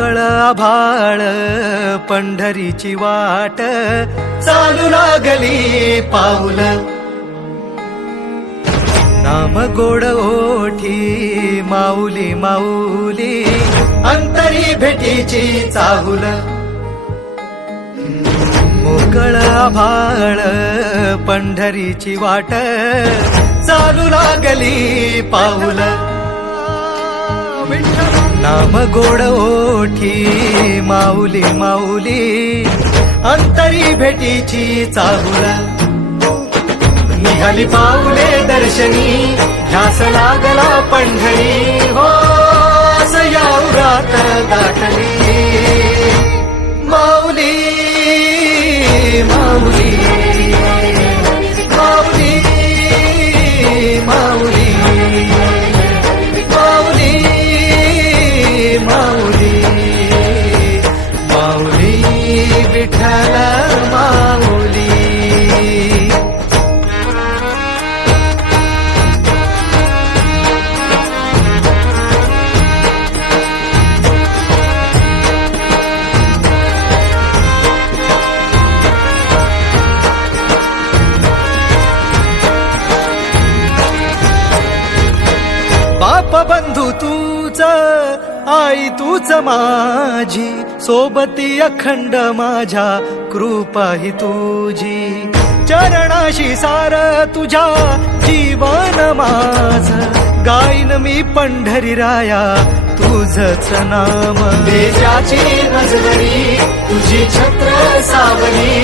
मोकळ आभाळ पंढरीची वाट चालू लागली पाऊल नाम गोड ओठी माऊली माऊली अंतरी भेटीची चाहुल मोकळ आभाळ पंढरीची वाट चालू लागली पाऊल नाम गोड ओठी माऊली माऊली अंतरी भेटीची चाहुल निघाली पाऊले दर्शनी ध्यास लागला पंढरी हो सयाउरात गाठली माऊली माऊली माऊली माऊली माऊली माऊली माऊली विठ्ठल माऊली बाप बंधू तूच आई तूच माझी सोबती अखंड माझ्या कृपा ही तुझी चरणाशी सार तुझ्या जीवन माझ गाईन मी पंढरी राया तुझच नाम देशाची नजरी तुझी छत्र सावली